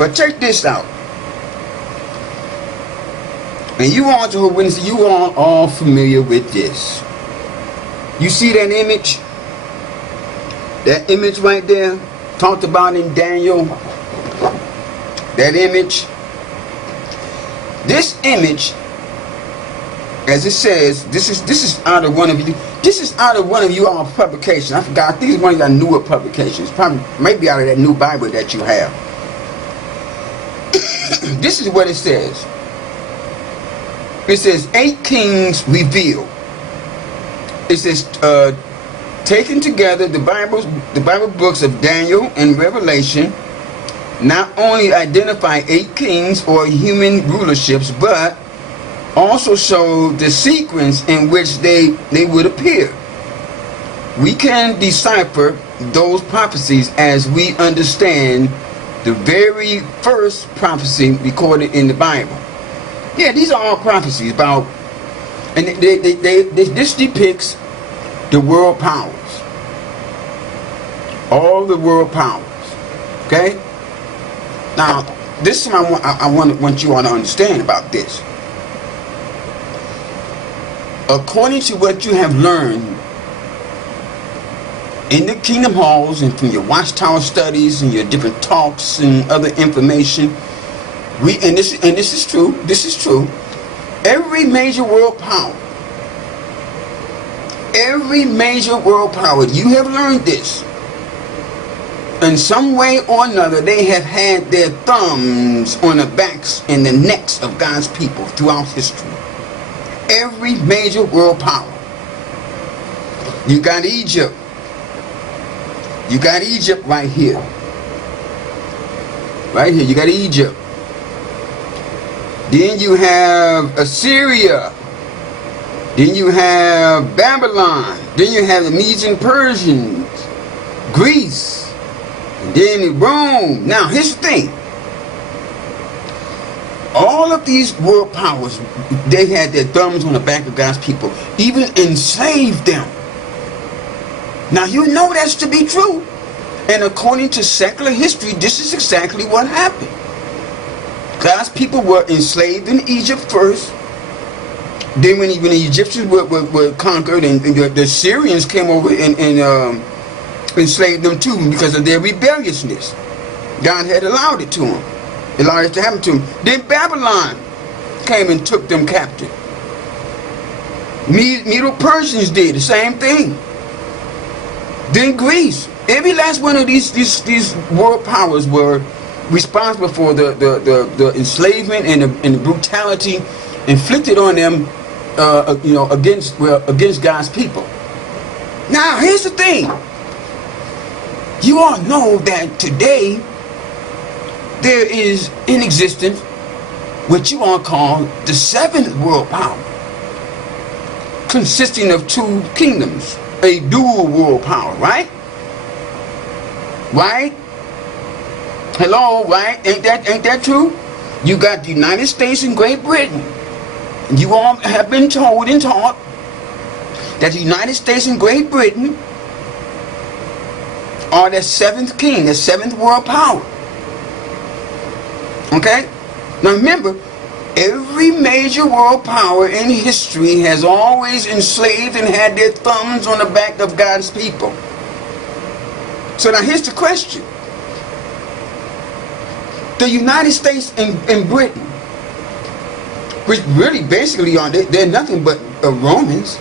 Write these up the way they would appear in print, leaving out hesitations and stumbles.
But check this out. And you all Jehovah's Witnesses, you all familiar with this. You see that image? That image right there, talked about in Daniel. That image. This image, as it says, this is out of one of you. This is out of one of you all publications. I forgot. I think it's one of your newer publications. Probably, maybe out of that new Bible that you have. This is what it says. It says 8 kings revealed. It says taken together the Bible books of Daniel and Revelation not only identify 8 kings or human rulerships, but also show the sequence in which they would appear. We can decipher those prophecies as we understand the very first prophecy recorded in the Bible. Yeah, these are all prophecies about, and this depicts the world powers. All the world powers. Okay? Now, this is what I want you all to understand about this. According to what you have learned in the Kingdom Halls and from your Watchtower studies and your different talks and other information, and this is true, every major world power, you have learned this. In some way or another, they have had their thumbs on the backs and the necks of God's people throughout history. Every major world power. You got Egypt. You got Egypt right here. Right here, you got Egypt. Then you have Assyria. Then you have Babylon. Then you have the Medes and Persians. Greece. And then Rome. Now, here's the thing. All of these world powers, they had their thumbs on the back of God's people. Even enslaved them. Now, you know that's to be true. And according to secular history, this is exactly what happened. God's people were enslaved in Egypt first. Then when the Egyptians were conquered and the Syrians came over and enslaved them too because of their rebelliousness. God had allowed it to them. Allowed it to happen to them. Then Babylon came and took them captive. Middle Persians did the same thing. Then Greece. Every last one of these world powers were responsible for the enslavement and the brutality inflicted on them, against God's people. Now, here's the thing. You all know that today there is in existence what you all call the 7th world power, consisting of 2 kingdoms, a dual world power, right? Right? Hello, right? Ain't that true? You got the United States and Great Britain. You all have been told and taught that the United States and Great Britain are the 7th king, the 7th world power. Okay? Now remember, every major world power in history has always enslaved and had their thumbs on the back of God's people. So now here's the question. The United States and Britain, which really basically are, they're nothing but Romans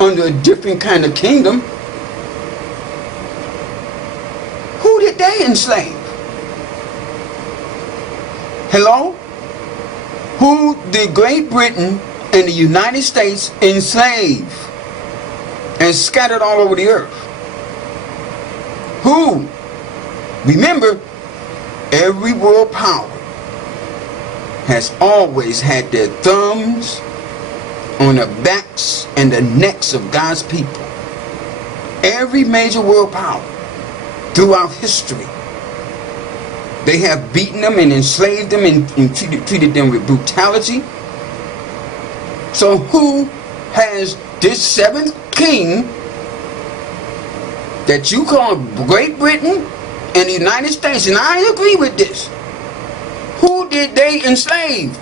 under a different kind of kingdom. Who did they enslave? Hello? Who did Great Britain and the United States enslave and scattered all over the earth? Who? Remember, every world power has always had their thumbs on the backs and the necks of God's people. Every major world power throughout history. They have beaten them and enslaved them and treated them with brutality. So who has this 7th king that you call Great Britain and the United States? And I agree with this. Who did they enslave?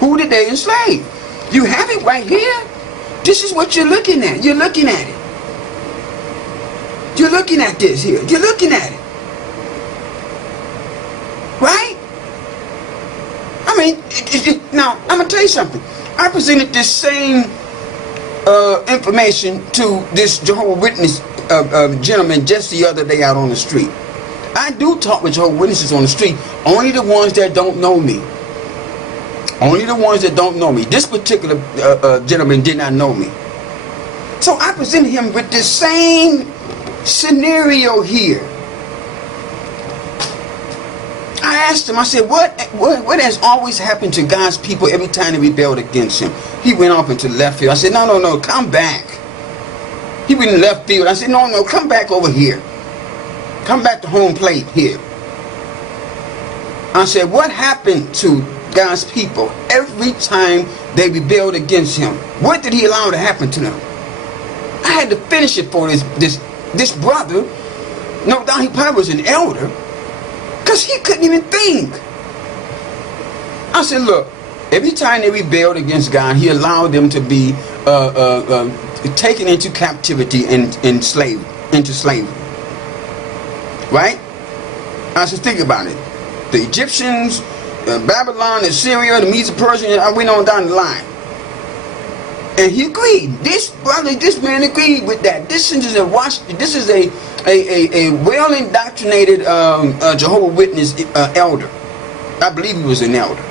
Who did they enslave? You have it right here. This is what you're looking at. You're looking at it. You're looking at this here. You're looking at it. Right? I mean, now, I'm going to tell you something. I presented this same information to this Jehovah's Witness gentleman just the other day out on the street. I do talk with Jehovah's Witnesses on the street, only the ones that don't know me. Only the ones that don't know me. This particular gentleman did not know me. So I presented him with this same scenario here. I asked him, I said, what has always happened to God's people every time they rebelled against him? He went off into left field. I said, no, come back. He went in left field. I said, no, come back over here. Come back to home plate here. I said, what happened to God's people every time they rebelled against him? What did he allow to happen to them? I had to finish it for this brother. No doubt he probably was an elder, because he couldn't even think. I said, look, every time they rebelled against God, he allowed them to be taken into captivity and enslaved, into slavery. Right? I said, think about it. The Egyptians, Babylon, Assyria, the Medes and Persians, I went on down the line. And he agreed. This man agreed with that. This is a well indoctrinated Jehovah's Witness elder. I believe he was an elder.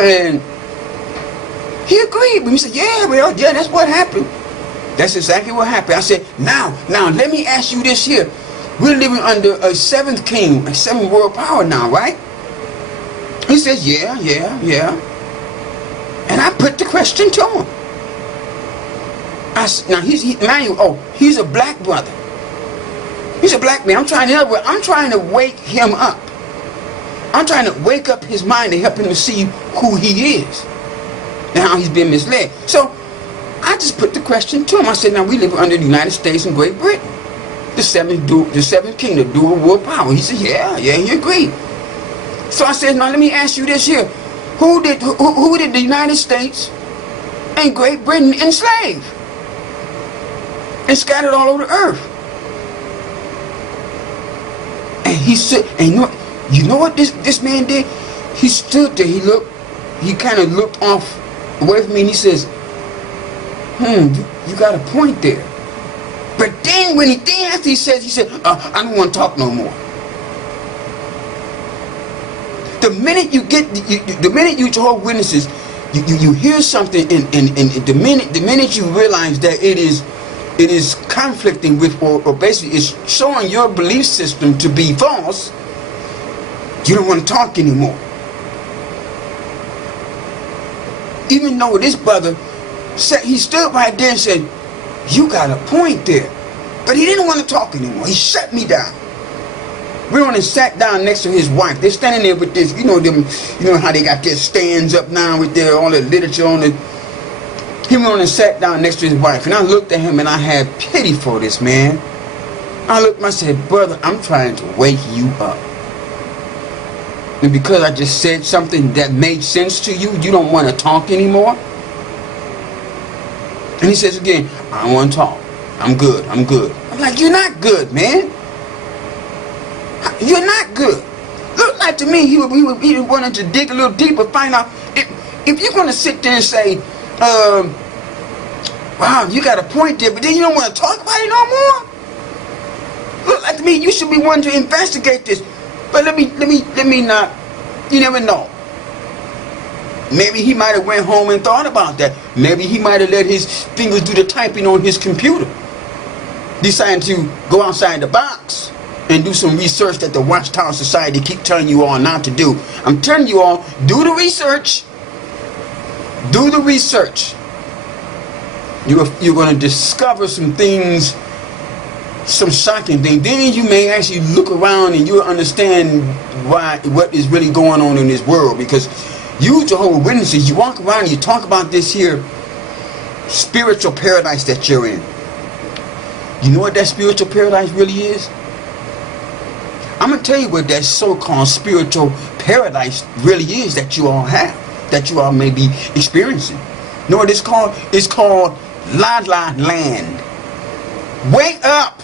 And he agreed with me. He said, yeah, that's what happened. That's exactly what happened. I said, now let me ask you this here. We're living under a seventh king, a seventh world power now, right? He says, yeah. And I put the question to him. He's a black brother. He's a black man. I'm trying to wake him up. I'm trying to wake up his mind and help him to see who he is and how he's been misled. So I just put the question to him. I said, now we live under the United States and Great Britain. The seventh kingdom, dual world power. He said, yeah, he agreed. So I said, now let me ask you this here. Who did the United States and Great Britain enslave and scattered all over the earth? And he said, and you know what this man did? He stood there, he kind of looked off away from me, and he says, you got a point there. But then after he said, I don't want to talk no more. The minute you Jehovah's Witnesses, you hear something, and the minute you realize that it is conflicting with, or basically is showing your belief system to be false, you don't want to talk anymore. Even though this brother said, he stood right there and said, you got a point there. But he didn't want to talk anymore. He shut me down. We went and sat down next to his wife. They're standing there with this, you know how they got their stands up now with all the literature on it. He went on and sat down next to his wife, and I looked at him and I had pity for this man. I looked and I said, brother, I'm trying to wake you up. And because I just said something that made sense to you, you don't want to talk anymore? And he says again, I don't want to talk. I'm good. I'm like, you're not good, man. You're not good. Looked like to me he wanted to dig a little deeper, find out if you're going to sit there and say, wow, you got a point there, but then you don't want to talk about it no more. Look like to me you should be wanting to investigate this. But let me not. You never know. Maybe he might have went home and thought about that. Maybe he might have let his fingers do the typing on his computer. Deciding to go outside the box and do some research that the Watchtower Society keep telling you all not to do. I'm telling you all, do the research. Do the research. You're going to discover some things, some shocking things. Then you may actually look around and you'll understand what is really going on in this world. Because you Jehovah's Witnesses, you walk around and you talk about this here spiritual paradise that you're in. You know what that spiritual paradise really is? I'm going to tell you what that so-called spiritual paradise really is that you all have, that you all may be experiencing. You know what it's called? It's called La La Land. Wake up!